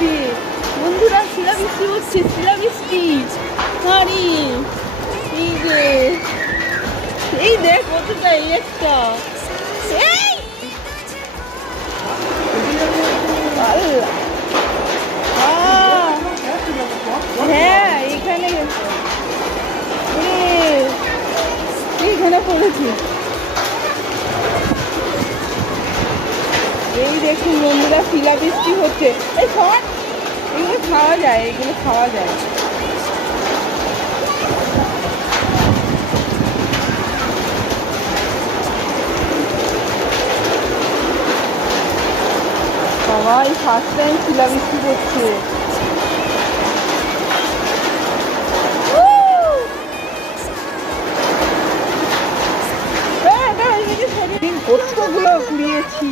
হচ্ছে বন্ধুরা, শিলাবৃষ্টি হচ্ছে, শিলাবৃষ্টি। আরে এই যে, এই দেখ কতটা, এই একটা, এই আল্লাহ, হ্যাঁ এইখানে, এইখানে পড়েছি। এই দেখুন বন্ধুরা, শিলাবৃষ্টি হচ্ছে। এই শট, এগুলো খাওয়া যায়, এগুলো খাওয়া যায়। সবাই ফার্স্ট টাইম শিলাবৃষ্টি করছে। কতগুলো কুড়িয়েছি।